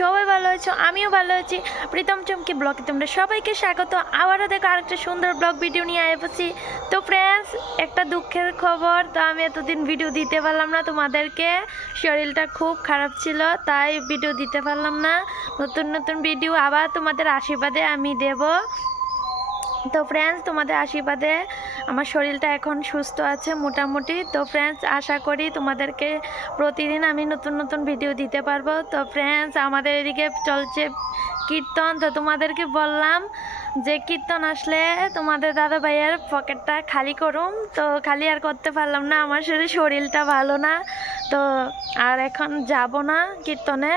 সবাই ভালো আছো, আমিও ভালো আছি। প্রীতম চমকি ব্লগে তোমরা সবাইকে স্বাগত। আবারও দেখো আরেকটা সুন্দর ব্লগ ভিডিও নিয়ে এসেছি। তো ফ্রেন্ডস, একটা দুঃখের খবর, তো আমি এতদিন ভিডিও দিতে পারলাম না তোমাদেরকে। শরীরটা খুব খারাপ ছিল, তাই ভিডিও দিতে পারলাম না। নতুন নতুন ভিডিও আবার তোমাদের আশীর্বাদে আমি দেব। তো ফ্রেন্ডস, তোমাদের আশীর্বাদে আমার শরীরটা এখন সুস্থ আছে মোটামুটি। তো ফ্রেন্ডস, আশা করি তোমাদেরকে প্রতিদিন আমি নতুন নতুন ভিডিও দিতে পারবো। তো ফ্রেন্ডস, আমাদের এদিকে চলছে কীর্তন। তো তোমাদেরকে বললাম যে কীর্তন আসলে তোমাদের দাদা ভাইয়ের পকেটটা খালি করুম, তো খালি আর করতে পারলাম না, আমার শরীরটা ভালো না। তো আর এখন যাব না কীর্তনে।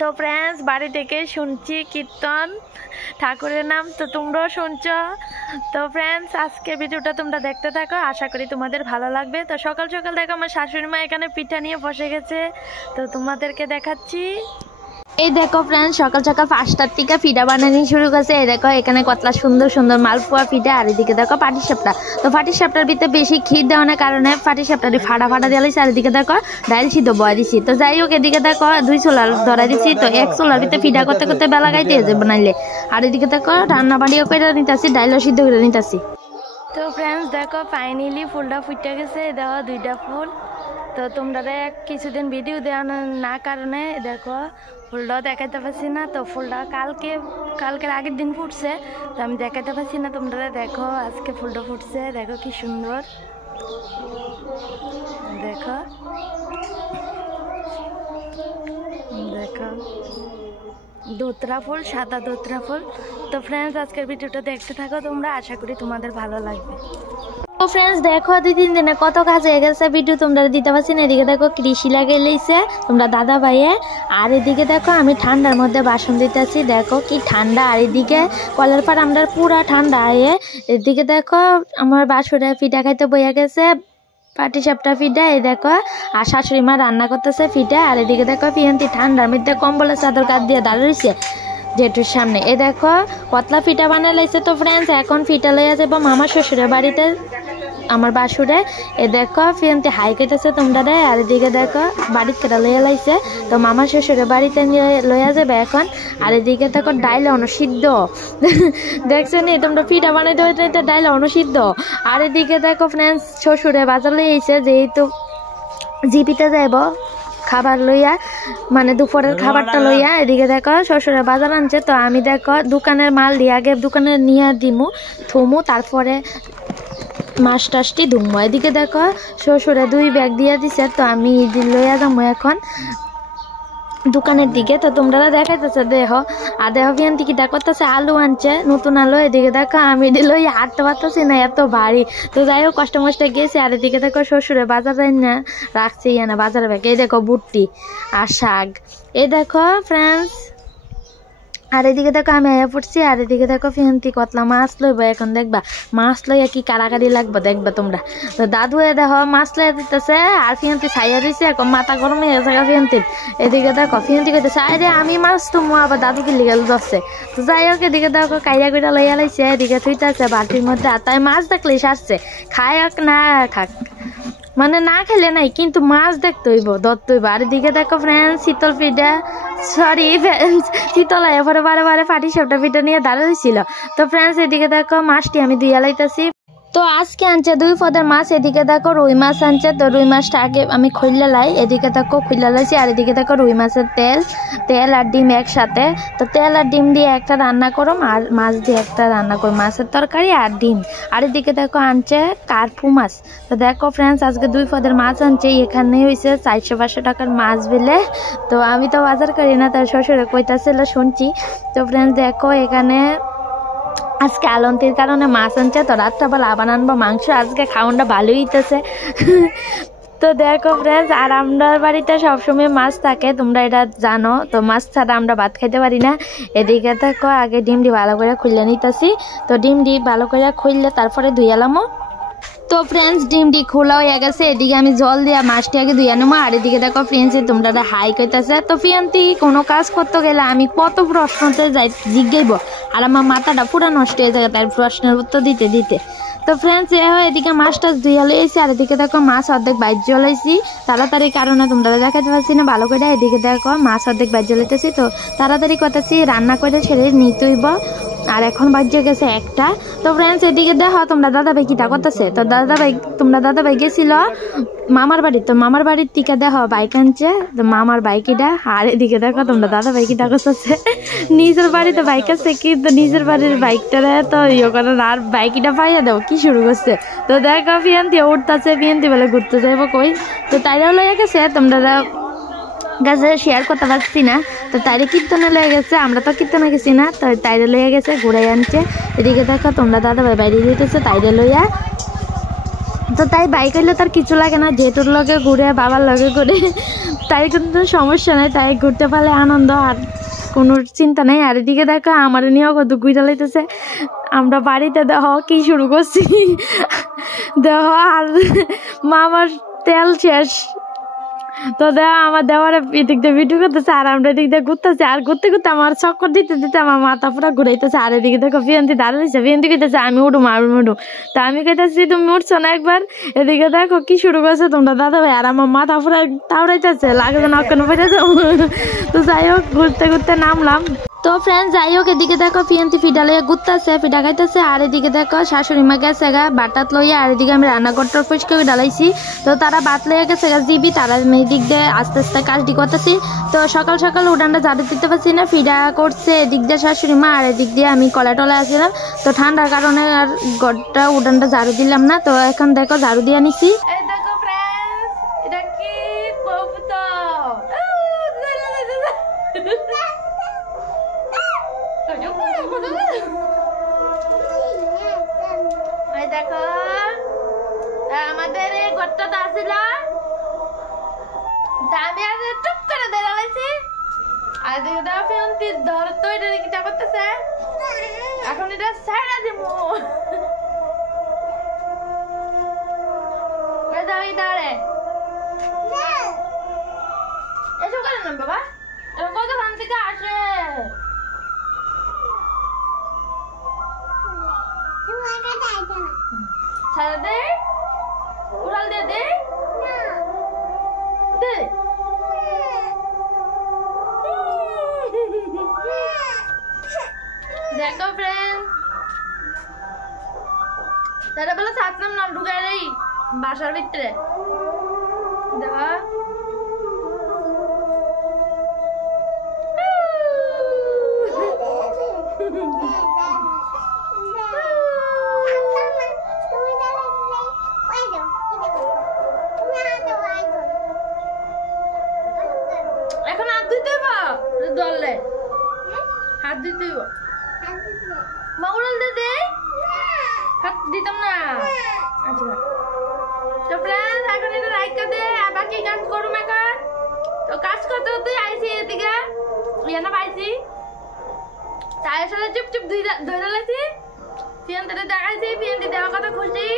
তো ফ্রেন্ডস, বাড়ি থেকে শুনছি কীর্তন, ঠাকুরের নাম, তো তোমরাও শুনছ। তো ফ্রেন্ডস, আজকে ভিডিওটা তোমরা দেখতে থাকো, আশা করি তোমাদের ভালো লাগবে। তো সকাল সকাল দেখো আমার শাশুড়ি মা এখানে পিঠা নিয়ে বসে গেছে, তো তোমাদেরকে দেখাচ্ছি। এই দেখো ফ্রেন্ডস, সকাল সকাল 5টার থেকে পিঠা বানানি শুরু করছে। এই দেখো এখানে কতলা সুন্দর সুন্দর মালপোয়া পিঠা, আর এদিকে দেখো পাটিসাপটা। তো পাটিসাপটার ভিতরে বেশি ক্ষীর দেওয়ার কারণে পাটিসাপটাটি ফাটা ফাটা দিয়ে লাইছে। আর এদিকে দেখো ডাইল সিদ্ধ বয়া দিছি। তো যাই হোক, এদিকে দেখো 2 চুলার ধরা দিছি। তো 1 চুলার ভিতরে পিঠা করতে করতে বেলা গাইতে যে বানাইলে। আর এদিকে দেখো রান্না বাড়িও করে নিতেছি, ডাইলও সিদ্ধ করে নিতেছি। তো ফ্রেন্ডস দেখো, ফাইনালি ফুলটা ফুটে গেছে। দেখো 2টা ফুল। তো তোমরা কিছুদিন ভিডিও দেওয়া না কারণে দেখো ফুলটাও দেখাতে পারছি না। তো ফুলটা কালকের আগের দিন ফুটছে, তো আমি দেখাতে পারছি না। তোমরা দেখো আজকে ফুলটা ফুটছে, দেখো কি সুন্দর। দেখো দেখো দোতরা ফুল, সাদা দোতরা ফুল। তো ফ্রেন্ডস, আজকের ভিডিওটা দেখতে থাকো তোমরা, আশা করি তোমাদের ভালো লাগবে। তো ফ্রেন্ডস দেখো, 2-3 দিনে কত কাজ হয়ে গেছে, ভিডিও তোমরা দিতে পারছি না। এদিকে দেখো কৃষি লাগিয়ে লইছে তোমরা দাদা ভাইয়ে। আর এদিকে দেখো আমি ঠান্ডার মধ্যে বাসন দিতেছি, দেখো কি ঠান্ডা। আর এদিকে কলের পাড় আমরা পুরা ঠান্ডা আয়ে। এদিকে দেখো আমার বাসুরা পিঠা খাইতে বইয়া গেছে, পাটিসাপটা পিঠা। এই দেখো আর শাশুড়ি মা রান্না করতেছে পিঠা। আর এদিকে দেখো পিয়ন্তি ঠান্ডার মধ্যে কম্বলের চাদর কাট দিয়ে দাঁড়িয়েছে জেঠুর সামনে। এ দেখো কতলা পিঠা বানিয়ে লাইছে। তো ফ্রেন্ডস, এখন পিঠা লইয়া যাবো মামার শ্বশুরের বাড়িতে, আমার বাসুরে। এ দেখো ফিয়ন্তি হাই কেটেছে তোমরা রে। আর এদিকে দেখো বাড়ির কেটা লইয়া লাইছে, তো মামার শ্বশুরের বাড়িতে নিয়ে লইয়া যাবে এখন। আর এদিকে দেখো ডাইল অনুসিদ্ধ দেখছো নি তোমরা, পিঠা বানাইতে হইতে ডাইল অনুসিদ্ধ। আর এদিকে দেখো ফ্রেন্ডস, শ্বশুরে বাজার লইয়াছে, যেহেতু জিপিতে যাইব খাবার লইয়া, মানে দুপুরের খাবারটা লইয়া। এদিকে দেখো শ্বশুরে বাজার আনছে। তো আমি দেখো দোকানের মাল দিয়ে আগে দোকানে নিয়ে দিমু থমু, তারপরে মাছ টাছটি ধুমো। এদিকে দেখো শ্বশুরে 2 ব্যাগ দিয়ে দিছে, তো আমি লইয়া যাবো এখন দোকানের দিকে। তো তোমরা দেখাইতেছে দেখো। আর দেখো ফিয়ান্তি কি করতেছে, আলু আনছে, নতুন আলু। এদিকে দেখো আমি লইয়া হাঁটতে পারতেছি না, এত ভারী। তো যাই হোক কষ্ট মষ্টে গেছি। আর এদিকে দেখো শ্বশুরে বাজার না রাখছে না বাজার ব্যাগ। এই দেখো বুট্টি আর শাক। এই দেখো ফ্রেন্ডস, আর এদিকে দেখো আমি আয়া পড়ছি। আর এদিকে দেখো ফিয়ন্তি কতলা মাছ লইব এখন, দেখবা মাছ লইয়া কি কারাকারি লাগবে দেখবা তোমরা। তো দাদু দেখো মাছ লইয়া দিতেছে, আর ফিয়ন্তি ছাইয়া দিছে, এখন মাথা গরম হয়ে গেছে ফিয়ন্তির। এদিকে দেখো ফিয়ন্তি কইতেছে আরে আমি মাছ তুমো, আবার দাদু কি লিগেল ধরছে। তো যাই হোক, এদিকে দেখো কাইয়া কইটা লইয়া লাইছে, এদিকে থুইতেছে বাটির মধ্যে। আর তাই মাছ দেখলেই সারছে, খায় না খাক, মানে না খেলে নাই, কিন্তু মাছ দেখতে হইব ধরতে হইব। আর এদিকে দেখো ফ্রেন্ডস শীতল পিঠা, সরি ফ্রেন্ডস শীতল আয়া পরে বারে বারে পাটিসাপটা পিঠা নিয়ে দাঁড়িয়েছিল। তো ফ্রেন্ডস এদিকে দেখো মাছটি আমি ধুইয়া লাইতেছি। তো আজকে আনছে 2 পদের মাছ। এদিকে দেখো রুই মাছ আনছে, তো রুই মাছটা আগে আমি খুললে লাই। এদিকে দেখো খুললে লাইছি। আর এদিকে দেখো রুই মাছের তেল আর ডিম একসাথে। তো তেল আর ডিম দিয়ে একটা রান্না করুম, আর মাছ দিয়ে একটা রান্না করুম, মাছের তরকারি আর ডিম। আর এদিকে দেখো আনছে কার্পু মাছ। তো দেখো ফ্রেন্ডস, আজকে 2 পদের মাছ আনছে। এখানে হয়েছে 400-500 টাকার মাছ বেলে। তো আমি তো বাজার করি না, তার শ্বশুরে কইতাছিল শুনছি। তো ফ্রেন্ডস দেখো এখানে আজকে আলন্তির কারণে মাছ আনছে, তো রাত্রাবেলা আবার আনবো মাংস। আজকে খাওয়ানটা ভালোই হইতেছে। তো দেখো ফ্রেন্ডস, আর আমরা বাড়িতে সবসময় মাছ থাকে, তোমরা এটা জানো। তো মাছ ছাড়া আমরা ভাত খাইতে পারি না। এদিকে দেখো আগে ডিমটি ভালো করে খুললে নিতেছি। তো ডিমটি ভালো করে খুললে তারপরে ধুইয়ালামো। তো ফ্রেন্ডস ডিমটি খোলা হয়ে গেছে। এদিকে আমি জল দিয়া মাছটি আগে ধুইয়া নেবো। আর এদিকে দেখো ফ্রেন্ডস তোমরা হাই কইতেছে। তো ফিয়ন্তি কোনো কাজ করতে গেলে আমি কত প্রশ্নতে যাই জিজ্ঞাইব, আর আমার মাথাটা পুরো নষ্ট হয়ে যায় তার প্রশ্নের উত্তর দিতে দিতে। তো তো ফ্রেন্ডস এদিকে মাছ টাছ ধুয়ে লইছি আর এদিকে দেখো মাছ অর্ধেক বাইর জ্বলাইছি তাড়াতাড়ি কারণে তোমরা দেখাতে পারছি না ভালো করে। এদিকে দেখো মাছ অর্ধেক বাইর জ্বলাইতেছি তো তাড়াতাড়ি করতেছি রান্না করে ছেড়ে নিতে হইব। আর এখন বাজে গেছে 1টা। তো ফ্রেন্ডস এদিকে দেখো তোমরা দাদাভাই কিটা করতেছে। তো দাদাভাই গেছিল মামার বাড়ি। তো মামার বাড়ির থেকে দেখো বাইক আনছে তো মামার বাইকিটা। আর এদিকে দেখো তোমরা দাদাভাই কিটা করতেছে নিজের বাড়িতে বাইক আছে কিন্তু নিজের বাড়ির বাইকটারে তো করেন আর বাইকিটা পাইয়া দাও কি শুরু করছে। তো দেখো পিয়ান্তি উঠতেছে পিয়ান্তি বলে ঘুরতে যাবো কই। তো তাইরাও লইয়া গেছে তোমরা গাছে শেয়ার করতে পারছি না। তো তাইরে কীর্তনে লেগে গেছে আমরা তো কীর্তনে গেছি না। তো তাইরে লইয়া গেছে ঘুরাই আনছে। এদিকে দেখো তোমরা দাদাভাই বাইরে দিতেছে তাইরে লইয়া। তো তাই বাইক হইলে তার কিছু লাগে না যেহেতুর লগে ঘুরে বাবার লগে ঘুরে তাই কিন্তু সমস্যা নাই তাই ঘুরতে পারলে আনন্দ আর কোনো চিন্তা নেই। আর এদিকে দেখো আমার নিয়েও কত ঘুরে লাইতেছে আমরা বাড়িতে দেখ কি শুরু করছি দেখ আর মামার তেল শেষ। তো দেওয়া আমার দেওয়ার এদিক দিয়ে ভিডিও করতেছে আর আমরা এদিক দিয়ে ঘুরতেছে আর ঘুরতে ঘুরতে আমার চক্কর দিতে দিতে আমার মাথা পুরো ঘুরাইতেছে। আর এদিকে দেখো পিয়ন্তি দাঁড়াইছে পিয়ন্তি কইতেছে আমি উঠুম তা আমি কইতেছি তুমি উঠছো না একবার। এদিকে দেখো কি শুরু করছে তোমরা দাদাভাই আর আমার মাথা পুরো তাওড়াইতেছে লাগে না অক্ষণ পড়ে যাবো। তো যাই হোক ঘুরতে ঘুরতে নামলাম। তো ফ্রেন্ডস যাই হোক এদিকে দেখো পিয়ন্তি ফিডা লইয়া ঘুরতেছে ফিডা খাইতেছে। আর এদিকে দেখো শাশুড়ি মা গেছে গা বাটাত লইয়া। আর এদিকে আমি রান্নাঘরটা পরিষ্কার করে ডালাইছি। তো তারা বাত লইয়া গেছে গা দিবি তারা এদিক দিয়ে আস্তে আস্তে কাজটি করতেছি। তো সকাল সকাল উঠানটা ঝাড়ু দিতে পারছি না ফিডা করছে এদিক দিয়ে শাশুড়ি মা আর এদিক দিয়ে আমি কলা টলা আসছিলাম। তো ঠান্ডার কারণে আর ঘরটা উঠানটা ঝাড়ু দিলাম না। তো এখন দেখো ঝাড়ু দিয়ে নিছি। দেখো আমাদের এই ঘরটা তো আসছিল আমি আজ চুপ করে দাঁড়াইছি। আর দেখো দাও ফেন্তি ধর তো এটা কিটা করতেছে এখন এটা ছাড়া দিব ওই দাও এই দাঁড়ে এসব করে না বাবা এবার কত খান থেকে আসে ছাড়া দে উড়াল দে দে দে দেখো ফ্রেন্ড তারা বলে থাকলাম না ঢুকাই রে বাসার ভিতরে দেখো এখন হাত দিতে দলে হাত দিতে মা উড়াল দে দে হাত দিতাম না। আচ্ছা তো ফ্রেন্ডস এখন এটা রাইখা দে আবার কি কাজ করুম এখন। তো কাজ করতে করতে আইছি এদিকে ইয়ানা পাইছি তাই আসলে চুপ চুপ ধরে লাইছি পিয়ন্তিটা দেখাইছি পিয়ন্তি দেওয়ার কথা খুশি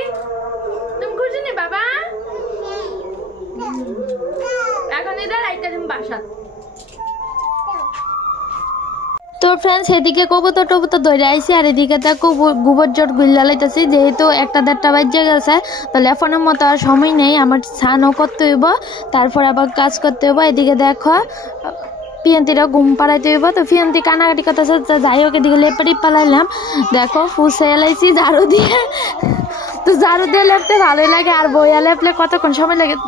তুমি খুশি নি বাবা। এখন এটা রাইখা দিম বাসাত। তো ফ্রেন্ডস এদিকে কবুতর টবুতর ধরে আইছি আর এদিকে দেখো গোবর জট গুল্লা লাইতেছি যেহেতু 1-1.5টা বাজে গেছে তো লেফনের মতো আর সময় নেই আমার স্নানও করতে হইব তারপর আবার কাজ করতে হইব। এদিকে দেখো পিয়ন্তিরা ঘুম পাড়াইতে হইব তো পিয়ন্তি কানাকাটি করতেছে তো যাই হোক এদিকে লেপাটি পালাইলাম দেখো ফুসে এলাইছি ঝাড়ু দিয়ে। তো ঝাড়ু দিয়ে লেপতে ভালোই লাগে আর বইয়া লেপলে কতক্ষণ সময় লাগে।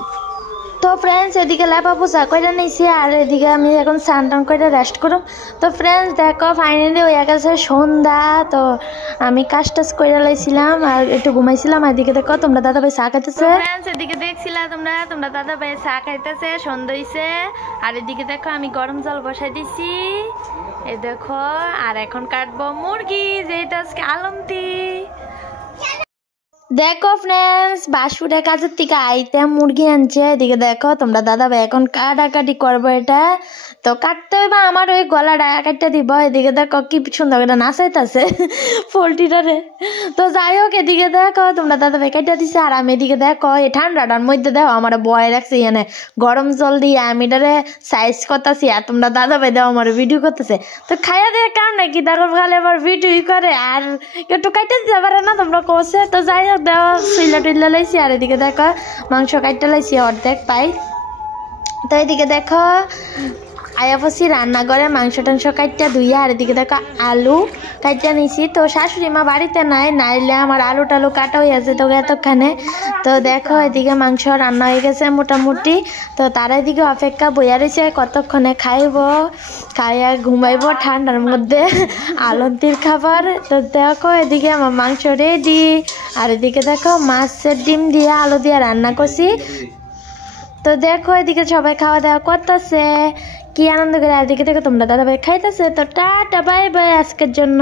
তো ফ্রেন্ডস এদিকে লেপা পোছা করে নিয়েছি আর এদিকে আমি এখন স্নান টান করে রেস্ট করুম। তো ফ্রেন্ডস দেখো ফাইনালি হয়ে গেছে সন্ধ্যা। তো আমি কাজ টাজ করে লাইছিলাম আর একটু ঘুমাইছিলাম। এদিকে দেখো তোমরা দাদাভাই চা খাইতেছে ফ্রেন্ডস এদিকে দেখছিলা তোমরা দাদাভাই চা খাইতেছে সন্ধ্যা হইছে। আর এদিকে দেখো আমি গরম জল বসাই দিছি এই দেখো। আর এখন কাটবো মুরগি যেটা আজকে আলমতি। দেখো ফ্রেন্ডস বাসুরের কাজের থেকে আইতে মুরগি আনছে। এদিকে দেখো তোমরা দাদাভাই এখন কাটাকাটি করবো এটা তো কাটতে হবে আমার ওই গলাটা কাটতে দিব। এদিকে দেখো কি সুন্দর করে নাচাইতেছে পোলট্রিটারে। তো যাই হোক এদিকে দেখো তোমরা দাদাভাই কাটতে দিছে আর আমি এদিকে দেখো এই ঠান্ডাটার মধ্যে দেখো আমার বয় রাখছে এখানে গরম জল দিয়ে আমি এটারে সাইজ করতেছি আর তোমরা দাদাভাই দেখো আমার ভিডিও করতেছে। তো খাইয়া দেওয়ার কারণ নাকি দেখো খালে আবার ভিডিও করে আর একটু কাটতে দিতে পারে না তোমরা কোসে। তো যাই হোক দেওয়া চুইলা টুইলা লাইছি আর এদিকে দেখো মাংস কাটতে লাইছি অর্ধেক পাই। তো এদিকে দেখো আয়া পড়ছি রান্নাঘরে মাংস টাংস কাটটা ধুইয়া আর এদিকে দেখো আলু কাটটা নিছি। তো শাশুড়ি মা বাড়িতে নাইলে আমার আলু টালু কাটা হয়ে আছে তো এতক্ষণে। তো দেখো এদিকে মাংস রান্না হয়ে গেছে মোটামুটি। তো তারা এদিকে অপেক্ষা বইয়া রয়েছে কতক্ষণে খাইয়া ঘুমাইবো ঠান্ডার মধ্যে আলন্তির খাবার। তো দেখো এদিকে আমার মাংস রেডি আর এদিকে দেখো মাছের ডিম দিয়ে আলু দিয়ে রান্না করছি। তো দেখো এদিকে সবাই খাওয়া দাওয়া করতেছে কি আনন্দ করে। আর এদিকে দেখো তোমরা দাদা ভাই খাইতেছে। তো টাটা বাই বাই আজকের জন্য।